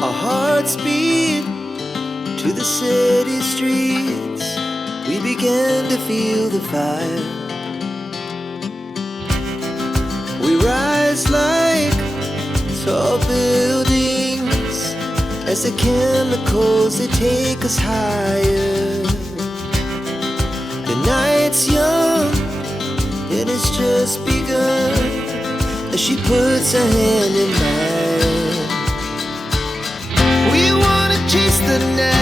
Our hearts beat to the city streets. We began to feel the fire. We rise like tall buildings as the chemicals, they take us higher. The night's young, it has just begun, as she puts her hand in mine. We wanna chase the night.